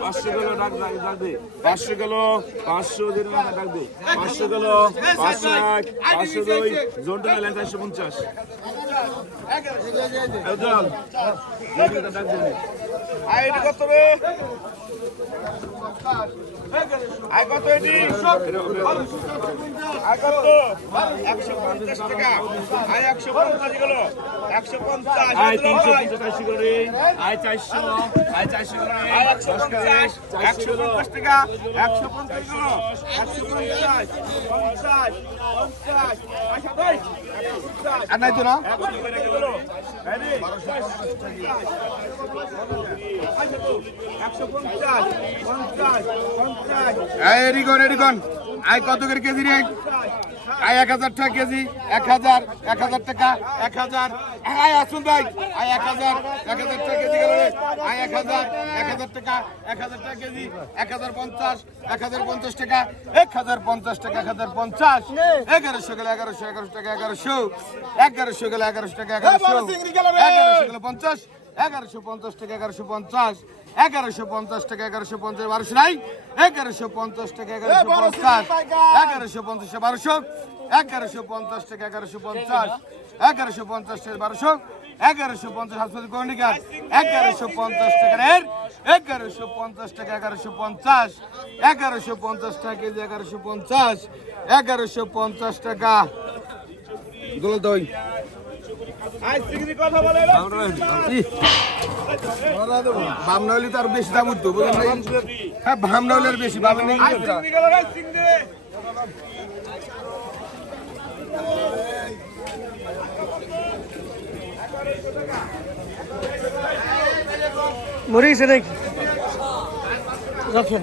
পাঁচশো গেল ডাক ডাক পাঁচশো গেল পাঁচশো দিন ডাক দে পাঁচশো গেল পাঁচশো এক পাঁচশো দুই জোনটা গেলেন চারশো পঞ্চাশ একদম ডাক দে আয় কত রে কত এটি একশো পঞ্চাশ টাকা আয় একশো পঞ্চাশ একশো পঞ্চাশ আয় তিনশো চারশো করে আয় চারশো আয় চারশো করে আয় একশো পঞ্চাশ একশো পঞ্চাশ টাকা একশো পঞ্চাশ গেল একশো পঞ্চাশ পঞ্চাশ পঞ্চাশ আচ্ছা একশো করে পঞ্চাশ পঞ্চাশ পঞ্চাশ এই এরিগন এরিগন আই কত করে কেজি রে? আয় এক হাজার টাকা কেজি। এক হাজার এক হাজার টাকা এক হাজার। আয় আসুন ভাই। আয় এক হাজার এক হাজার টাকা কেজি গেল আয় এক হাজার এক হাজার টাকা এক হাজার টাকা কেজি। এক হাজার পঞ্চাশ এক হাজার পঞ্চাশ টাকা এক হাজার পঞ্চাশ টাকা এক হাজার পঞ্চাশ। এগারোশো গেলে এগারোশো এগারোশো টাকা এগারোশো। এগারোশো গেলে এগারোশো টাকা এগারোশো। এগারোশো গেলে পঞ্চাশ। এগারোশো পঞ্চাশ টাকা এগারোশো পঞ্চাশ এগারোশো পঞ্চাশ টাকা এগারোশো পঞ্চাশ বারোশো নাই এগারোশো পঞ্চাশ টাকা এগারোশো পঞ্চাশ এগারোশো পঞ্চাশ বারোশো এগারোশো পঞ্চাশ টাকা এগারোশো পঞ্চাশ এগারোশো পঞ্চাশ টাকা বারোশো এগারোশো পঞ্চাশ হাসপাতাল কর্ণিকার এগারোশো পঞ্চাশ টাকা এর এগারোশো পঞ্চাশ টাকা এগারোশো পঞ্চাশ এগারোশো পঞ্চাশ টাকা কেজি এগারোশো পঞ্চাশ এগারোশো পঞ্চাশ টাকা দই বামনা হলে তো আর বেশি দাম উঠতো বুঝলেন হ্যাঁ বামনা হলে আর বেশি বামনা মরে গেছে নাকি? রাখেন।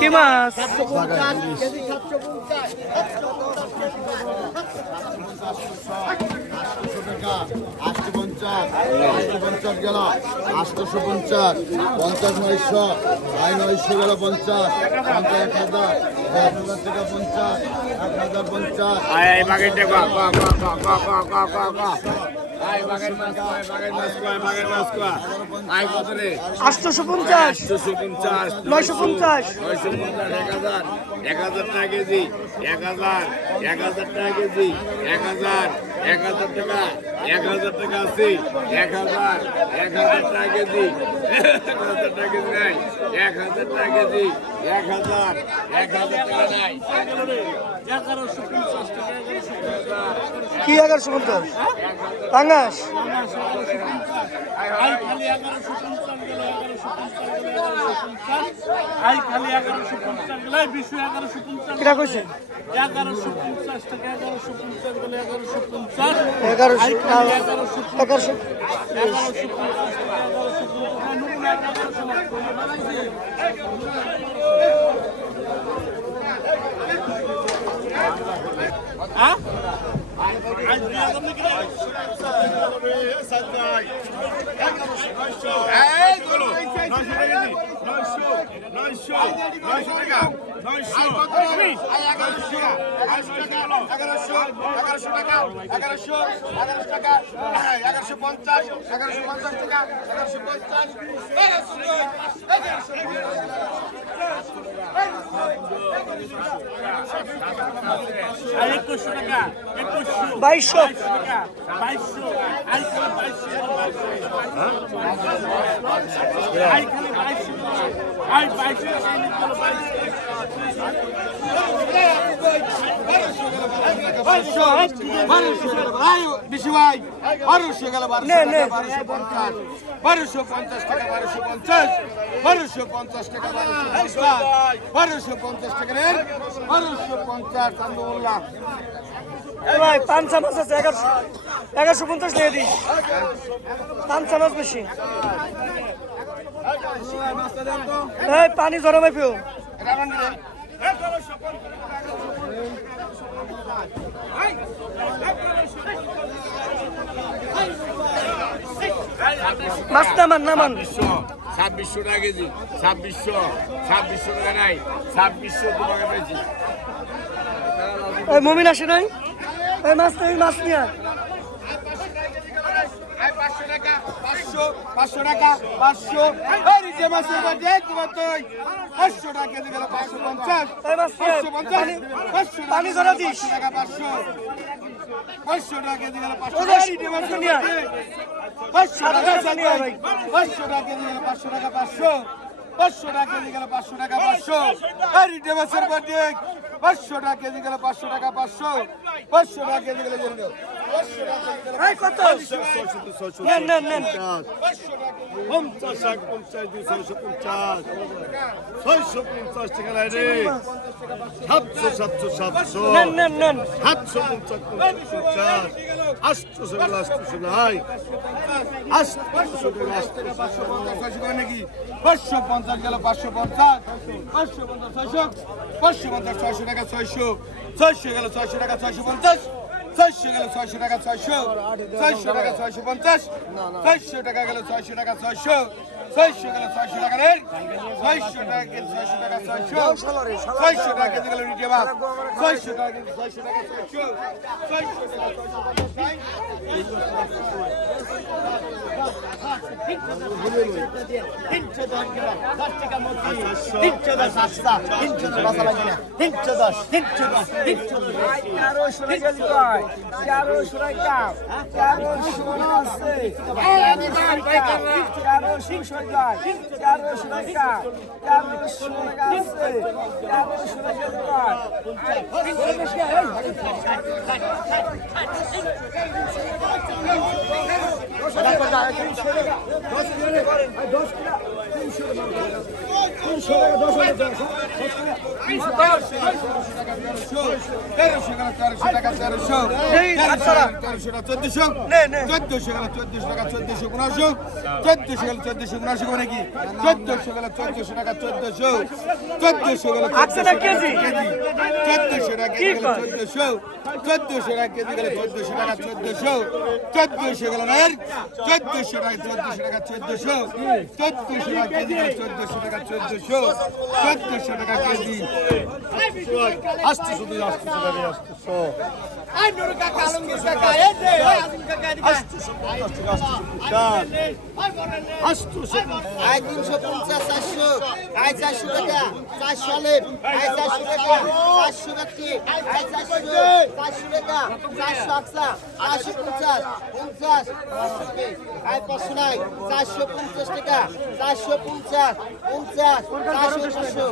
কি মাছ? আটশো পঞ্চাশ আটশো পঞ্চাশ গেল আটশোশো পঞ্চাশ পঞ্চাশ নয়শো আই নয়শো গেল পঞ্চাশ পঞ্চাশ এক হাজার এক হাজার টাকা পঞ্চাশ এক হাজার পঞ্চাশ আটশো পঞ্চাশ। নয়শো পঞ্চাশ। এক হাজার। এক হাজার টাকা কেজি। এক হাজার। এক হাজার টাকা কেজি। এক হাজার। এক হাজার টাকা। এক হাজার টাকা আছে। এক হাজার। এক হাজার টাকা কেজি। এক হাজার টাকা কেজি এক হাজার টাকা কেজি। এক হাজার এক হাজার টাকা নাই কি এগারোশো পঞ্চাশ? পাঙ্গাস? এগারোশো পঞ্চাশ গেলে বিশু এগারোশো পঞ্চাশ। কিটা কইছে? এগারোশো পঞ্চাশ টাকা এগারোশো পঞ্চাশ গেলে এগারোশো পঞ্চাশ। এগারোশো এগারোশো এগারোশো। এগারোশো পঞ্চাশ। 아? এগারোশো পঞ্চাশ এগারোশো পঞ্চাশ টাকা এগারোশো পঞ্চাশ একুশশো টাকা। একুশ বাইশশো। বারোশো পঞ্চাশ টাকা বারোশো পঞ্চাশ বারোশো পঞ্চাশ টাকা বারোশো পঞ্চাশ বারোশো পঞ্চাশ টাকা বারোশো পঞ্চাশ আন্দোলন ভাই পাঁচশো মাছ আছে এগারোশো এগারোশো পঞ্চাশ নিয়ে দিস। পাঁচশো মাছ বেশি। এই পানি জড়াবে পেও। এটা রান দিলেন মাছ নামান নামান। ছাব্বিশশো ছাব্বিশশো টাকা কেজি ছাব্বিশশো ছাব্বিশশো টাকা নাই ছাব্বিশশো তোমাকে পেয়েছি। এই মমিন আসে নাই? এই মাছ এই মাছ নিয়ে পাঁচশো টাকা পাঁচশো যে মাছের বাড়ি এক তুই পাঁচশো টাকা কেজি গেল পাঁচশো পঞ্চাশ পাঁচশো পাঁচশো পানি দিস। টাকা পাঁচশো পাঁচশো টাকা কেজি গেল পাঁচশো। পাঁচশো টাকা আচ্ছা, পাঁচশো টাকা কেজি পাঁচশো টাকা পাঁচশো পাঁচশো টাকা কেজি পাঁচশো টাকা পাঁচশো যে মাছের বাড়ি পাঁচশো টাকা কেজি গেল পাঁচশো টাকা পাঁচশো। পাঁচশো টাকা কেজি গেল পাঁচশো পঞ্চাশ নাকি? গেল পাঁচশো পঞ্চাশ। পাঁচশো পঞ্চাশ ছয়শো। পাঁচশো পঞ্চাশ ছয়শো টাকা ছয়শো ছয়শো গেল ছয়শো টাকা ছয়শো পঞ্চাশ ছয়শো গেল ছয়শো টাকা ছয়শো ছয়শো টাকা ছয়শো পঞ্চাশ ছয়শো টাকা গেল ছয়শো টাকা ছয়শো ছয়শো গেল ছয়শো টাকা রে ছয়শো টাকা গেল ছয়শো টাকা ছয়শো ছয়শো টাকা কেজি গেল মাছ ছয়শো টাকা ছয়শো টাকা ছয়শো ছয়শো টাকা ছয়শো পঞ্চাশ তেরোশো এই আটশোটা। তেরোশো টাকা। চোদ্দশো গেল চোদ্দশো টাকা চোদ্দশো পনেরোশো চোদ্দশো গেল চোদ্দশো পনেরোশো মানে কি চোদ্দশো টাকা চোদ্দশো টাকা। চোদ্দশো টাকা? চোদ্দশো টাকা চোদ্দশো টাকা চোদ্দশো টাকা টাকা চোদ্দশো চোদ্দশো টাকা কেজি চোদ্দশো টাকা চোদ্দশো চোদ্দশো টাকা কেজি। আটশোশো দুই আটশোশো টাকা আটশোশো আয় তিনশো পঞ্চাশ চারশো। আয় চারশো টাকা চারশো আলেপ আয় চারশো টাকা। চারশো ব্যক্তি, চারশো চারশো টাকা, চারশো আকসা চারশো পঞ্চাশ পঞ্চাশ? আয় পাঁচশো নাই, চারশো পঞ্চাশ টাকা, চারশো পঞ্চাশ পঞ্চাশ, চারশো পাঁচশো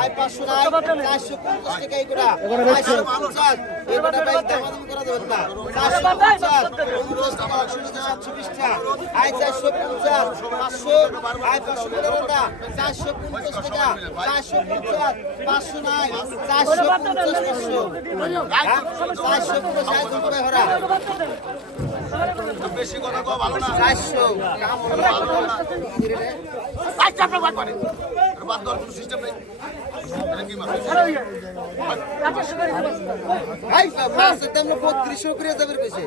আয় পাঁচশো নাই, চারশো পঞ্চাশ টাকা এগুলা চারশো পঞ্চাশ এগুলা ভাই দামাদামি করা যাবে না চারশো পঞ্চাশ পঞ্চাশ টাকা একশো টাকা সাতশো বিশ টাকা আয় চারশো পঞ্চাশ পাঁচশো আয় পাঁচশো পনেরো টাকা চারশো পঞ্চাশ টাকা চারশো পঞ্চাশ পাঁচশো নাই চারশো পঞ্চাশ পাঁচশো। হ্যাঁ? চারশো পঞ্চাশ আয় কত করে হরা বেশি কথা কও ভালো না। চারশো। কাম আচ্ছা আপনার বাদ পারে বাদ দেওয়ার কোনো সিস্টেম নেই। এটা কি মাছ? ভাই মাছের দাম বত্রিশশো করে যাবে কইছে।